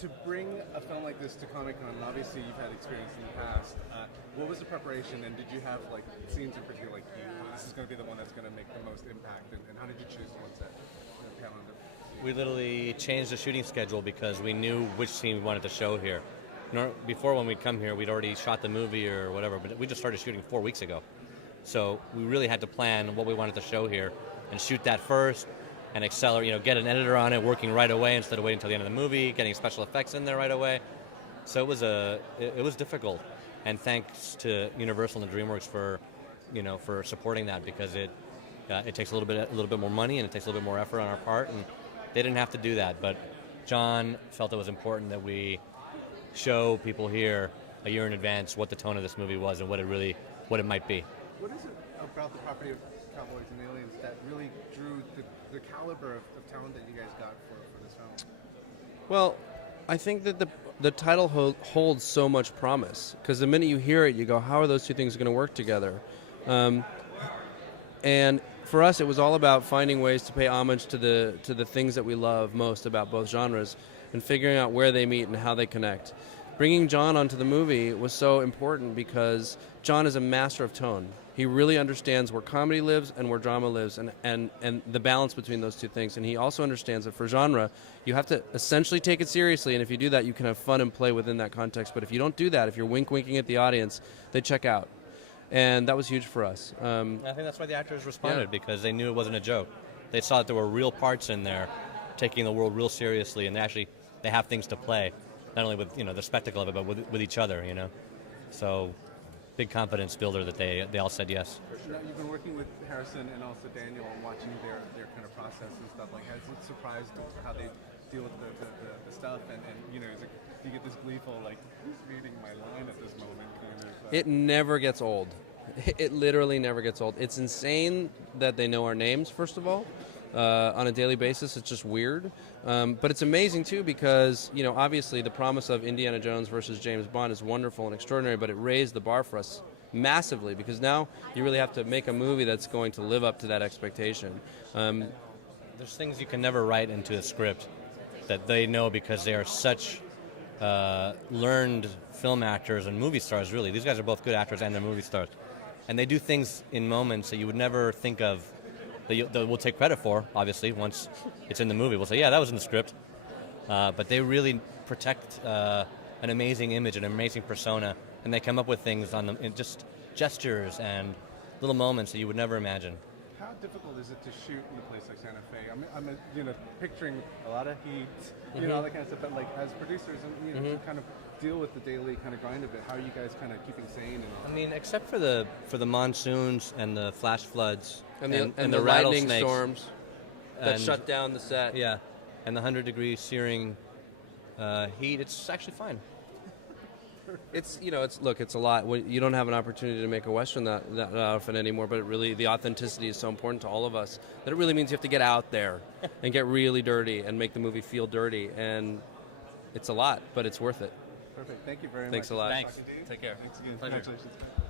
To bring a film like this to Comic-Con, and obviously you've had experience in the past, what was the preparation, and did you have like scenes in particular, like this is going to be the one that's going to make the most impact, and how did you choose the ones that calendar? We literally changed the shooting schedule because we knew which scene we wanted to show here. Before, when we'd come here, we'd already shot the movie or whatever, but we just started shooting 4 weeks ago. So we really had to plan what we wanted to show here and shoot that first and accelerate, get an editor on it working right away instead of waiting until the end of the movie, getting special effects in there right away. So it was difficult. And thanks to Universal and DreamWorks for supporting that, because it takes a little bit more money and it takes a little bit more effort on our part, and they didn't have to do that. But Jon felt it was important that we show people here a year in advance what the tone of this movie was and what it might be. What is it about the property of Cowboys and Aliens that really drew the caliber of talent that you guys got for this film? Well, I think that the title holds so much promise, because the minute you hear it, you go, how are those two things going to work together? And for us, it was all about finding ways to pay homage to the things that we love most about both genres and figuring out where they meet and how they connect. Bringing Jon onto the movie was so important because Jon is a master of tone. He really understands where comedy lives and where drama lives, and the balance between those two things. And he also understands that for genre, you have to essentially take it seriously, and if you do that, you can have fun and play within that context. But if you don't do that, if you're winking at the audience, they check out. And that was huge for us. I think that's why the actors responded, because they knew it wasn't a joke. They saw that there were real parts in there, taking the world real seriously, and they have things to play, not only with the spectacle of it, but with each other. So big confidence builder that they all said yes. You've been working with Harrison and also Daniel and watching their kind of process and stuff. Like, has it surprised how they deal with the stuff? And do you get this gleeful, like, who's reading my line at this moment? It never gets old. It literally never gets old. It's insane that they know our names, first of all. On a daily basis, it's just weird. But it's amazing, too, because, obviously the promise of Indiana Jones versus James Bond is wonderful and extraordinary, but it raised the bar for us massively, because now you really have to make a movie that's going to live up to that expectation. There's things you can never write into a script that they know, because they are such learned film actors and movie stars, really. These guys are both good actors and they're movie stars. And they do things in moments that you would never think of that we'll take credit for, obviously, once it's in the movie. We'll say, yeah, that was in the script. But they really protect an amazing image, an amazing persona, and they come up with things in just gestures and little moments that you would never imagine. How difficult is it to shoot in a place like Santa Fe? I'm picturing a lot of heat, all that kind of stuff. But like, as producers, and to kind of deal with the daily kind of grind of it, how are you guys kind of keeping sane and all? I mean, except for the monsoons and the flash floods and the lightning rattlesnakes storms that shut down the set. Yeah, and the 100-degree searing heat, it's actually fine. It's it's a lot. You don't have an opportunity to make a Western that often anymore, but the authenticity is so important to all of us that it really means you have to get out there and get really dirty and make the movie feel dirty, and it's a lot, but it's worth it. Perfect. Thank you very much. Thanks a lot. Thanks. Take care. Thanks again. Congratulations.